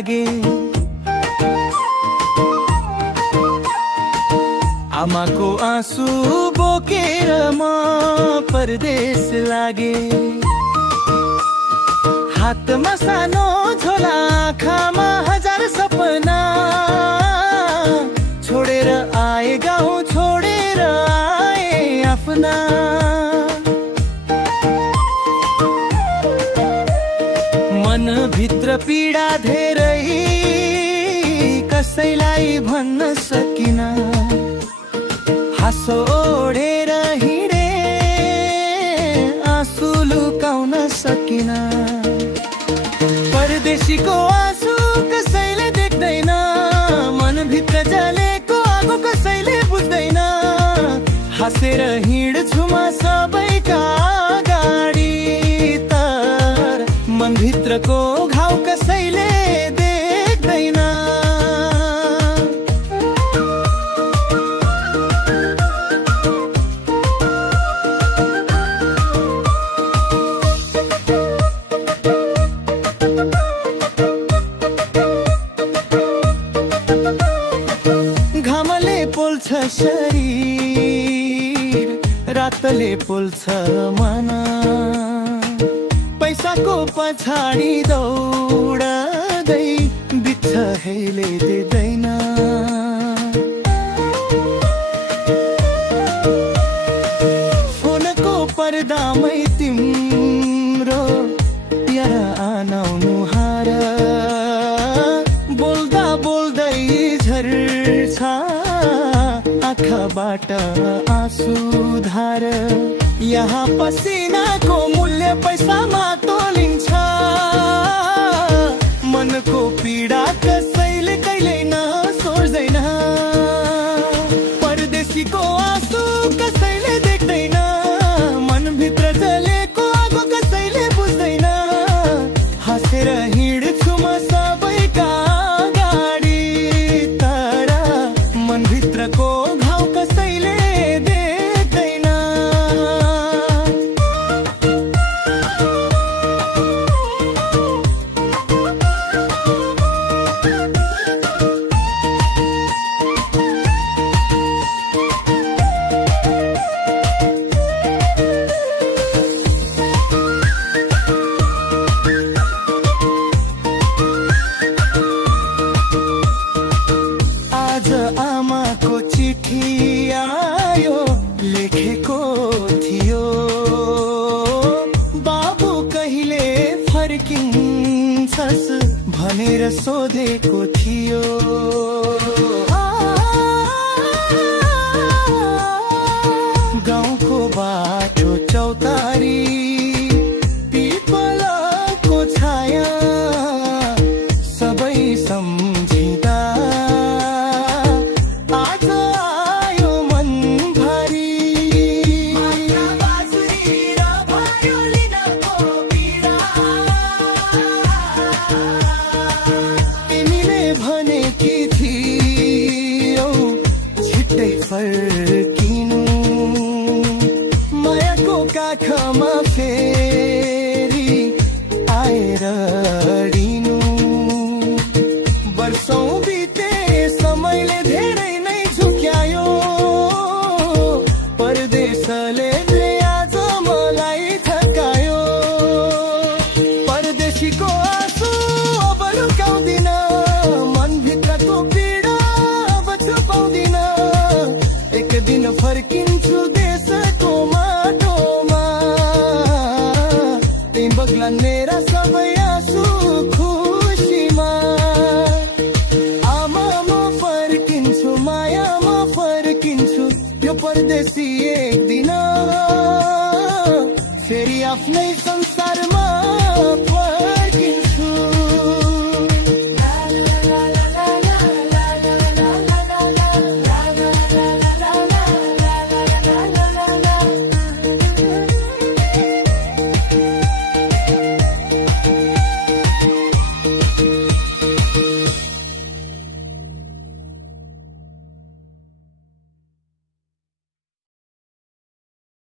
लागे। आमाको आँसु बोकेर म परदेश लागे। हातमा सानो झोला, आँखामा हजार सपना, छोडेर आए गाउँ, छोडेर आए आफ्ना। मनभित्र पीडा धेरै, कसैलाई भन्न सकिन। हाँसो ओढेर हिँडे, आँसु लुकाउन सकिन। परदेशीको आँसु कसैले देख्दैन, मनभित्र जलेको आगो कसैले बुझ्दैन। हाँसेर हिँड्छु म सबैका अगाडि, तर मनभित्रको घाउ कसैले देख्दैन। घामले पोल्छ शरीर, रातले पोल्छ मन। पैसाको पछाडि दौडदै बित्छ हेले दिँदैन। फोनको पर्दामै तिम्रो प्यार आनाउनु हार, बोल्दा बोल्दै झर्छ आँखाबाट आँसु धार। यहाँ पसिनाको मूल्य पैसामा तोलिन्छ, मनको पीडा कसैले कहिल्यै नसोच्दैन। परदेशीको आँसु कसैले देख्दैन, मनभित्र जलेको आगो कसैले बुझ्दैन। हाँसेर हिँड्छु म सबैका अगाडि, तर मनभित्रको घाउ कसैले देख्दैन। आज आमाको चिठी आयो, लेखेको थियो बाबु कहिले फर्किन्छस् भनेर सोधेको थियो। गाउँको बाटो चौतारी, पिपलको छाया, सबै सम्झिँदा आज आयो मन भरी। तिमीले भनेकी थियौ छिट्टै फर्किनु, मायाको काखमा फेरि आएर अडिनु। वर्षौं बिते समयले धेरै नै झुक्यायो, परदेशले आज मलाई थकायो। परदेशीको आँसु अब लुकाउँदिन, मनभित्रको पीडा अब छुपाउँदिन। एक दिन फर्किन्छु देशको माटोमा, त्यही बग्लान् मेरा सबै आँसु खुसीमा। आमा म फर्किन्छु, माया म फर्किन्छु, यो परदेशी एक दिन फेरि आफ्नै